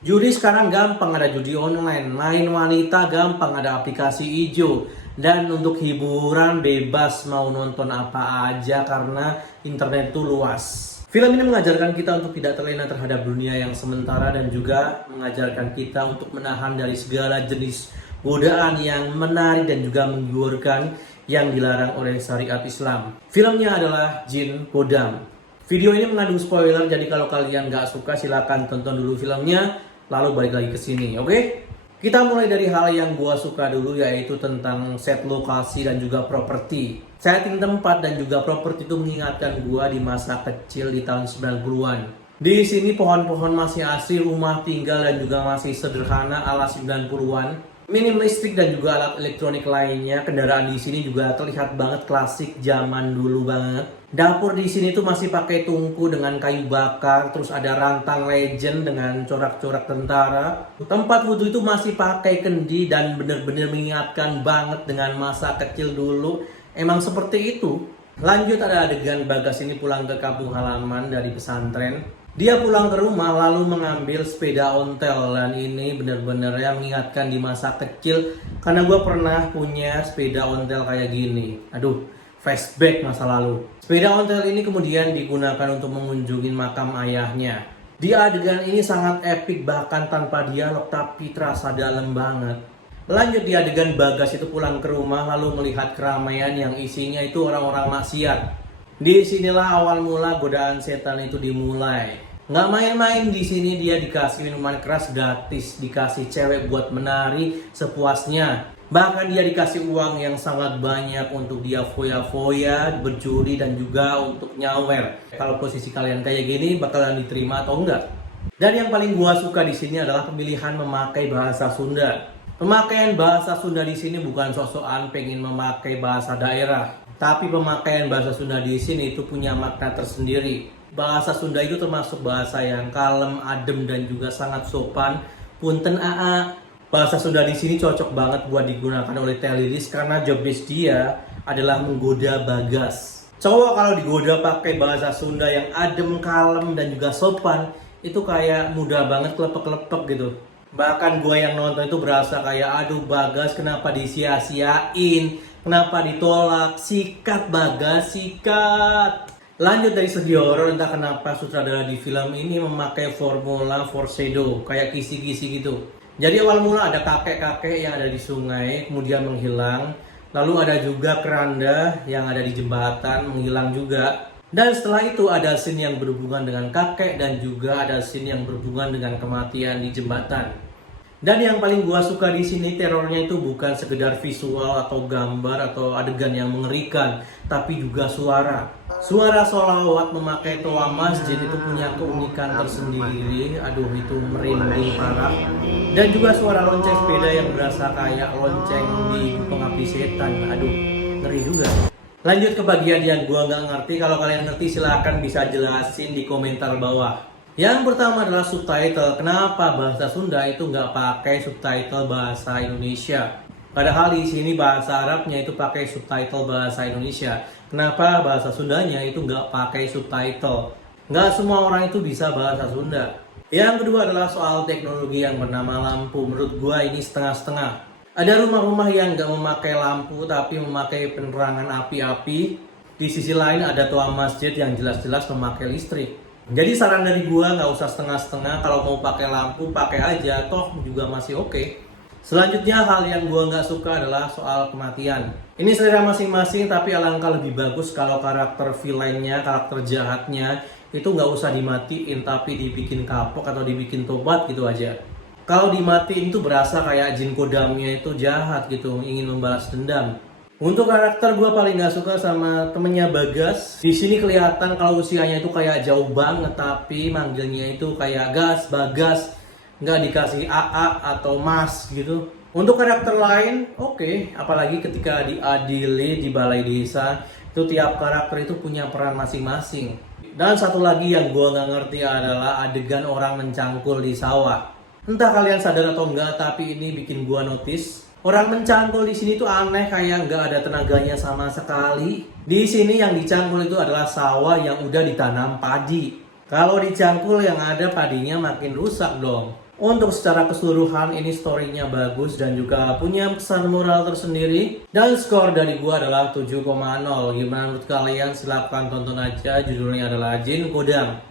Judi sekarang gampang, ada judi online, main wanita gampang, ada aplikasi ijo. Dan untuk hiburan bebas mau nonton apa aja karena internet itu luas. Film ini mengajarkan kita untuk tidak terlena terhadap dunia yang sementara dan juga mengajarkan kita untuk menahan dari segala jenis godaan yang menarik dan juga menggiurkan yang dilarang oleh syariat Islam. Filmnya adalah Jin Kodam. Video ini mengandung spoiler, jadi kalau kalian nggak suka silahkan tonton dulu filmnya, lalu balik lagi ke sini, oke? Kita mulai dari hal yang gua suka dulu, yaitu tentang set lokasi dan juga properti. Setting tempat dan juga properti itu mengingatkan gua di masa kecil di tahun 90-an. Di sini pohon-pohon masih asli, rumah tinggal dan juga masih sederhana ala 90-an. Minim listrik dan juga alat elektronik lainnya. Kendaraan di sini juga terlihat banget klasik zaman dulu banget. Dapur di sini tuh masih pakai tungku dengan kayu bakar, terus ada rantang legend dengan corak-corak tentara. Tempat wudhu itu masih pakai kendi dan bener-bener mengingatkan banget dengan masa kecil dulu. Emang seperti itu. Lanjut ada adegan Bagas ini pulang ke kampung halaman dari pesantren. Dia pulang ke rumah lalu mengambil sepeda ontel, dan ini bener-bener yang mengingatkan di masa kecil karena gue pernah punya sepeda ontel kayak gini. Aduh, flashback masa lalu. Sepeda ontel ini kemudian digunakan untuk mengunjungi makam ayahnya. Di adegan ini sangat epik bahkan tanpa dialog tapi terasa dalam banget. Lanjut di adegan Bagas itu pulang ke rumah lalu melihat keramaian yang isinya itu orang-orang maksiat. Di sinilah awal mula godaan setan itu dimulai. Nggak main-main, di sini dia dikasih minuman keras gratis, dikasih cewek buat menari sepuasnya. Bahkan dia dikasih uang yang sangat banyak untuk dia foya-foya, berjudi dan juga untuk nyawer. Kalau posisi kalian kayak gini bakalan diterima atau enggak? Dan yang paling gua suka di sini adalah pemilihan memakai bahasa Sunda. Pemakaian bahasa Sunda di sini bukan sok-sokan pengen memakai bahasa daerah, tapi pemakaian bahasa Sunda di sini itu punya makna tersendiri. Bahasa Sunda itu termasuk bahasa yang kalem, adem dan juga sangat sopan. Punten AA. Bahasa Sunda di sini cocok banget buat digunakan oleh Teliris karena jobdesk dia adalah menggoda Bagas. Cowok kalau digoda pakai bahasa Sunda yang adem, kalem dan juga sopan, itu kayak mudah banget kelepek-kelepek gitu. Bahkan gue yang nonton itu berasa kayak, aduh Bagas kenapa disia-siain, kenapa ditolak, sikat Bagas, sikat. Lanjut dari segi horor, entah kenapa sutradara di film ini memakai formula foreshadow, kayak kisi-kisi gitu. Jadi awal mula ada kakek-kakek yang ada di sungai, kemudian menghilang. Lalu ada juga keranda yang ada di jembatan, menghilang juga. Dan setelah itu ada scene yang berhubungan dengan kakek dan juga ada scene yang berhubungan dengan kematian di jembatan. Dan yang paling gua suka di sini terornya itu bukan sekedar visual atau gambar atau adegan yang mengerikan, tapi juga suara. Suara sholawat memakai toa masjid itu punya keunikan tersendiri. Aduh, itu merinding parah. Dan juga suara lonceng sepeda yang berasa kayak lonceng di pengabdi setan. Aduh, ngeri juga. Lanjut ke bagian yang gua nggak ngerti. Kalau kalian ngerti silahkan bisa jelasin di komentar bawah. Yang pertama adalah subtitle. Kenapa bahasa Sunda itu nggak pakai subtitle bahasa Indonesia? Padahal di sini bahasa Arabnya itu pakai subtitle bahasa Indonesia. Kenapa bahasa Sundanya itu nggak pakai subtitle? Nggak semua orang itu bisa bahasa Sunda. Yang kedua adalah soal teknologi yang bernama lampu. Menurut gua ini setengah-setengah. Ada rumah-rumah yang nggak memakai lampu tapi memakai penerangan api-api. Di sisi lain ada toa masjid yang jelas-jelas memakai listrik. Jadi saran dari gua nggak usah setengah-setengah, kalau mau pakai lampu pakai aja, toh juga masih oke. Selanjutnya hal yang gua nggak suka adalah soal kematian. Ini selera masing-masing tapi alangkah lebih bagus kalau karakter villainnya, karakter jahatnya itu nggak usah dimatiin tapi dibikin kapok atau dibikin tobat gitu aja. Kalau dimatiin itu berasa kayak Jin Kodamnya itu jahat gitu, ingin membalas dendam. Untuk karakter gue paling gak suka sama temennya Bagas. Di sini kelihatan kalau usianya itu kayak jauh banget, tapi manggilnya itu kayak Gas, Bagas, nggak dikasih AA atau Mas gitu. Untuk karakter lain, oke. Apalagi ketika diadili di balai desa, itu tiap karakter itu punya peran masing-masing. Dan satu lagi yang gue nggak ngerti adalah adegan orang mencangkul di sawah. Entah kalian sadar atau enggak, tapi ini bikin gue notice. Orang mencangkul di sini tuh aneh, kayak nggak ada tenaganya sama sekali. Di sini yang dicangkul itu adalah sawah yang udah ditanam padi. Kalau dicangkul yang ada padinya makin rusak dong. Untuk secara keseluruhan ini story-nya bagus dan juga punya pesan moral tersendiri. Dan skor dari gua adalah 7,0. Gimana menurut kalian? Silahkan tonton aja. Judulnya adalah Jin Kodam.